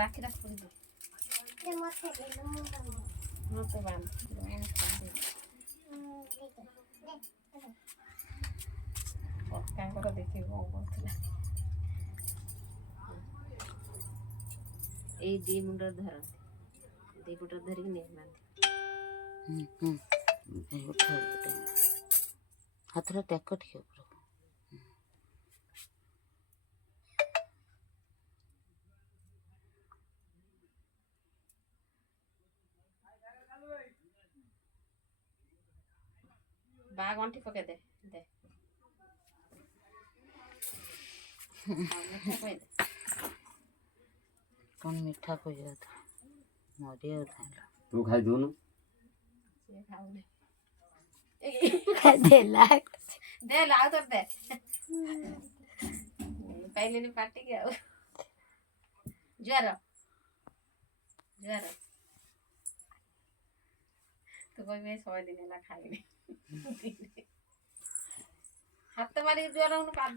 ରାଖି ରାଖି ମତେ ବାନ୍ଧ ପକ୍କାଙ୍କର ଦେଖିବି କଣ କରୁଥିଲା ଏଇ ଦି ମୁଣ୍ଡ ଧରନ୍ତି ଦି ପଟ ଧରିକି ନେଇ ବାନ୍ଧି ହାତର ଟେକ ଟିକେ ଉପରକୁ ବା ଗଣ୍ଠି ପକେଇ ଦେ ଦେ କଣ ମିଠା କହିବା ତ ମରିଆ ତୁ ଖାଇ ଦଉନୁ ସିଏ ଖାଉନି ଦେଲା ଦେ ଆଉ ତୋର ଦେ ପାଇଲିନି ପାଟିକି ଆଉ ଜୁଆର ଜୁଆର ତୁ କହିବି 100 ଦିନ ହେଲା ଖାଇନି ହାତ ମାରିକି ଜୁଆର